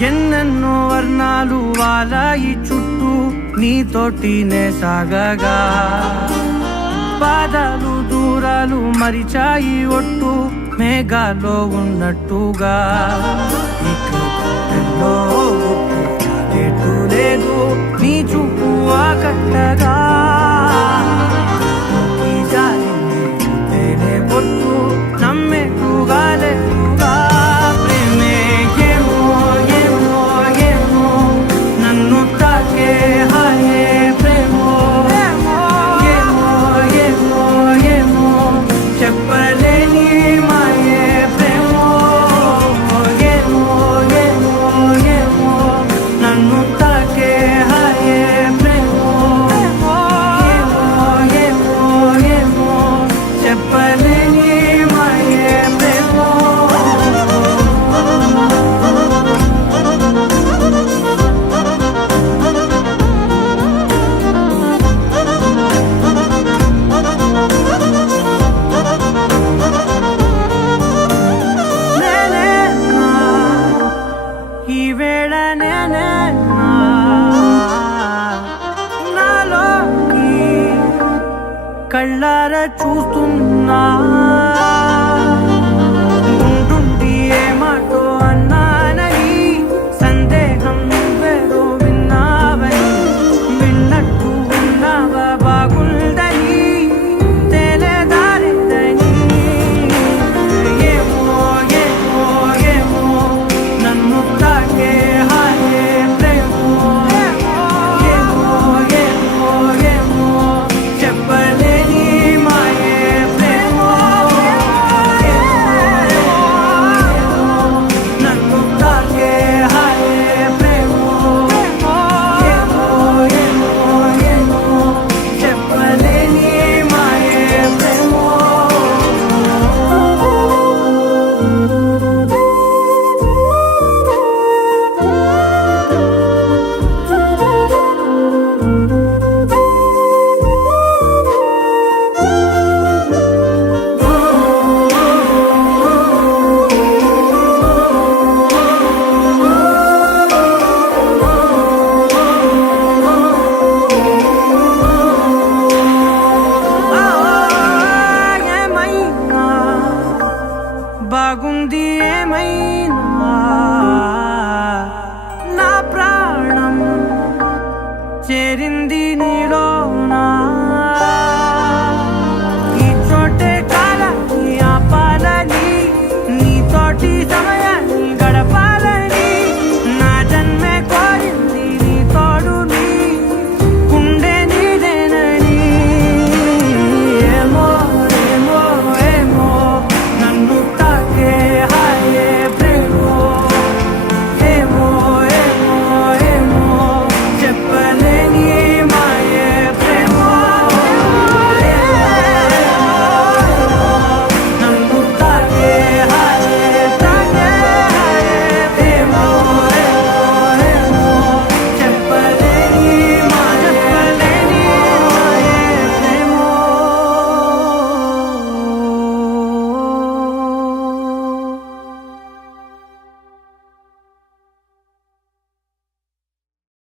ఎన్నెన్నో వర్ణాలు వాలాయి చుట్టూ నీతోటినే సాగగా పాదాలు దూరాలు మరిచాయి ఒట్టు మేఘాలో ఉన్నట్టుగా ఇక గుట్టెల్లో గుట్టు లేదు నీ చూపు ఆకట్టగా జాలినే పొట్టు నమ్మేట్టుగా లేదుగా ప్రేమే ఏమో ఏమో ఏమో నన్ను తాకే హాయే ప్రేమో ఏమో ఏమో ఏమో చెప్పలేని మాయే ప్రేమో ఏమో ఏమో ఏమో నన్ను తాకే హాయే ప్రేమో ఏమో ఏమో ఏమో చెప్పలేని మాయే ప్రేమో నేనేనా ఈ వేళ నేనేనా నాలోకి కళ్ళారా చూస్తున్నా